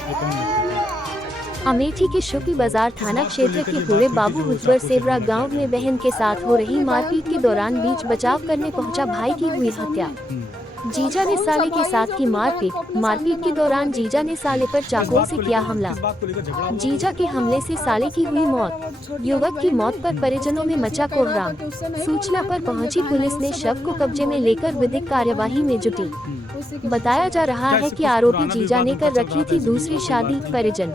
ये कौन लगते थे? अमेठी के शुक्ल बाजार थाना क्षेत्र के पूरे बाबू हुजबर सेवरा गांव में बहन के साथ हो रही मारपीट के दौरान बीच बचाव करने पहुंचा भाई की हुई हत्या। जीजा ने साले के साथ की मारपीट के दौरान जीजा ने साले पर चाकू से किया हमला। जीजा के हमले से साले की हुई मौत। युवक की मौत पर परिजनों में मचा कोहराम। सूचना पर पहुंची पुलिस ने शव को कब्जे में लेकर विधिक कार्यवाही में जुटी। बताया जा रहा है कि आरोपी जीजा ने कर रखी थी दूसरी शादी। परिजन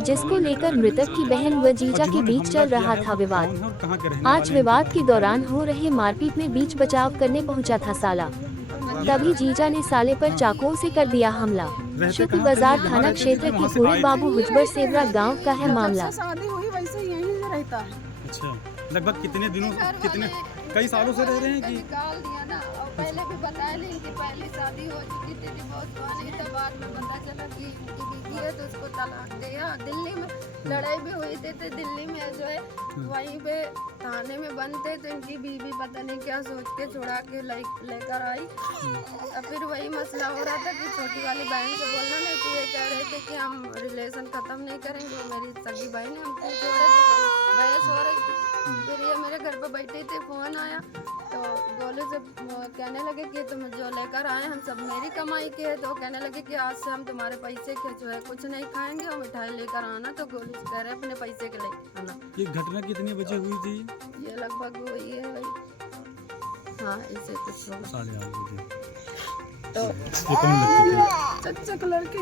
जिसको लेकर मृतक की बहन व जीजा के बीच चल रहा था विवाद। आज विवाद के दौरान हो रहे मारपीट में बीच बचाव करने पहुंचा था साला, तभी जीजा ने साले पर चाकू से कर दिया हमला। शुक्ल बाजार थाना क्षेत्र के पूरे बाबू हुजबर सेवरा गांव का है मामला। शादी हुई वैसे यहीं से रहता है। अच्छा, लगभग कितने दिनों कितने कई सालों से रह रहे हैं कि निकाल दिया ना। और पहले भी बताया नहीं कि पहले शादी हो चुकी थी, डिवोर्स हुआ नहीं था। बाद में पता चला कि उनकी बीवी है तो उसको तलाक दिया। दिल्ली में लड़ाई भी हुई थी तो दिल्ली में जो है वहीं पे थाने में बंद थे तो इनकी बीवी पता नहीं क्या सोच के छुड़ा के लेकर आई। और फिर वही मसला हो रहा था कि छोटी वाली बहन से बोलना नहीं तो ये कह रहे थे कि हम रिलेशन खत्म नहीं करेंगे, वो मेरी सगी बहन है, हमको जोड़े तो बहस हो रही थी। फिर ये मेरे घर पे बैठे थे, फोन आया तो बोले जब कहने लगे कि तुम जो लेकर आए हम सब मेरी कमाई के है, तो कहने लगे कि आज से हम तुम्हारे पैसे के जो है कुछ नहीं खाएंगे और मिठाई लेकर आना। तो गोलू से कह रहे अपने पैसे के लेकर आना। ये घटना कितने बजे हुई थी? ये लगभग हुई है भाई, हाँ ऐसे कुछ होगा। 8:30 बजे। तो ये कौन लगते थे? चच्चा के लड़के।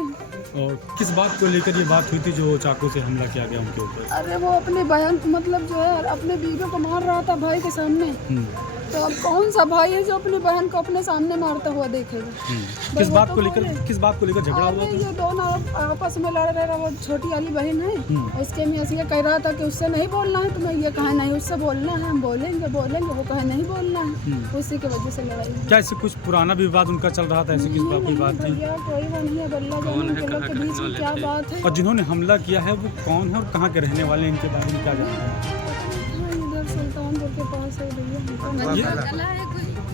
और किस बात को लेकर ये बात हुई थी जो चाकू से हमला किया गया उनके ऊपर? अरे वो अपनी बहन मतलब जो है अपने बीवी को मार रहा था भाई के सामने। तो अब कौन सा भाई है जो अपनी बहन को अपने सामने मारता हुआ देखेगा? किस बात को लेकर झगड़ा हुआ था? ये दोनों आपस में लड़ रहे। वो छोटी वाली बहन है, उसके में ये कह रहा था कि उससे नहीं बोलना है, तुम्हें ये कहा नहीं उससे बोलना है, हम बोलेंगे। वो कहे नहीं बोलना है, उसी की वजह से लड़ाई। क्या इससे कुछ पुराना विवाद उनका चल रहा था? ऐसी किस बात कोई बात थी? कोई वो नहीं है, बल्ला के बीच में क्या बात है। और जिन्होंने हमला किया है वो कौन है और कहाँ के रहने वाले हैं, इनके बारे में क्या जानते हैं? इधर सुल्तानपुर के पास है भैया।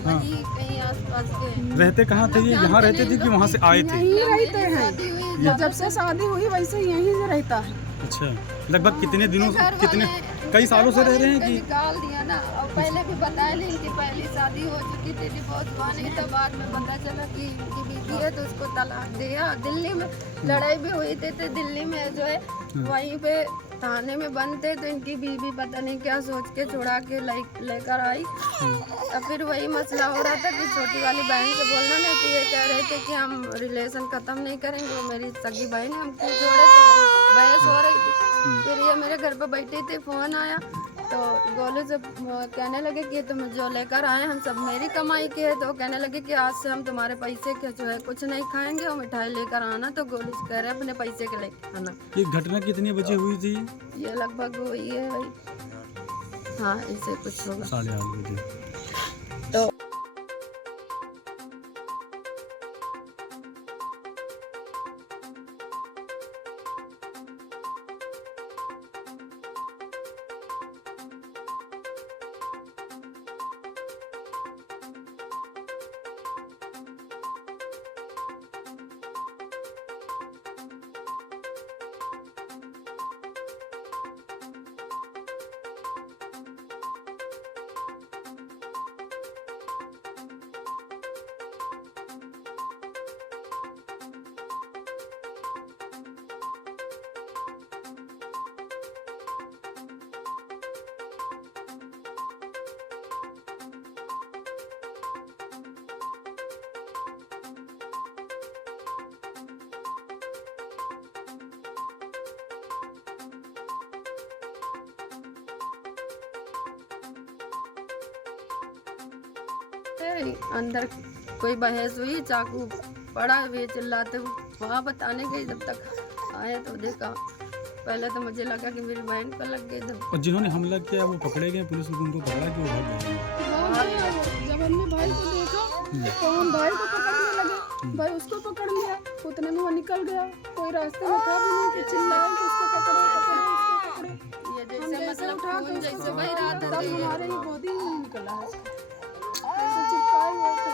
हाँ। कहीं आसपास के रहते कहाँ थे ये? यहाँ रहते थे कि वहाँ से आए थे? यहीं रहते हैं, जब से शादी हुई वैसे यहीं से रहता है। अच्छा, लगभग कितने दिनों कितने कई सालों से रह रहे हैं कि निकाल दिया ना। और पहले भी बताया नहीं कि पहले शादी हो चुकी थी, डिवोर्स हुआ नहीं था। बाद में पता चला कि उनकी बीवी है तो उसको तलाक दिया। दिल्ली में लड़ाई भी हुई थी तो दिल्ली में जो है वहीं पे थाने में बंद थे तो इनकी बीवी पता नहीं क्या सोच के छुड़ा के लेकर आई। और फिर वही मसला हो रहा था कि छोटी वाली बहन से बोलना नहीं तो ये कह रहे थे कि हम रिलेशन खत्म नहीं करेंगे, वो मेरी सगी बहन है, हमको जोड़े तो बहस हो रही थी। फिर ये मेरे घर पे बैठे थे, फोन आया तो गोलू से कहने लगे कि तुम जो लेकर आए हम सब मेरी कमाई के है। तो कहने लगे कि आज से हम तुम्हारे पैसे के जो है कुछ नहीं खाएंगे और मिठाई लेकर आना। तो गोलू से कह रहे अपने पैसे के लेकर आना। ये घटना कितने बजे हुई थी? ये लगभग हुई है भाई, हाँ ऐसे कुछ होगा। 8:30 बजे। तो अंदर कोई बहस हुई, चाकू पड़ा, वे चिल्लाते वहाँ बताने गई। जब तक आए तो देखा, पहले तो मुझे लगा कि मेरी बहन को लग गई। और जिन्होंने हमला किया वो पकड़े गए? पुलिस ने उनको पकड़ा कि वो भाग गए? जब हमने भाई को देखा तो हम भाई को पकड़ने लगे, भाई उसको पकड़ लिया, उतने में वो निकल गया। कोई रास्ते में था भी नहीं कि चिल्लाए कि उसको पकड़ो। ये जैसे मतलब उठा के जैसे वही रात हमारे ही गोदी में निकला है, ऐसे चिपकाए हुए थे।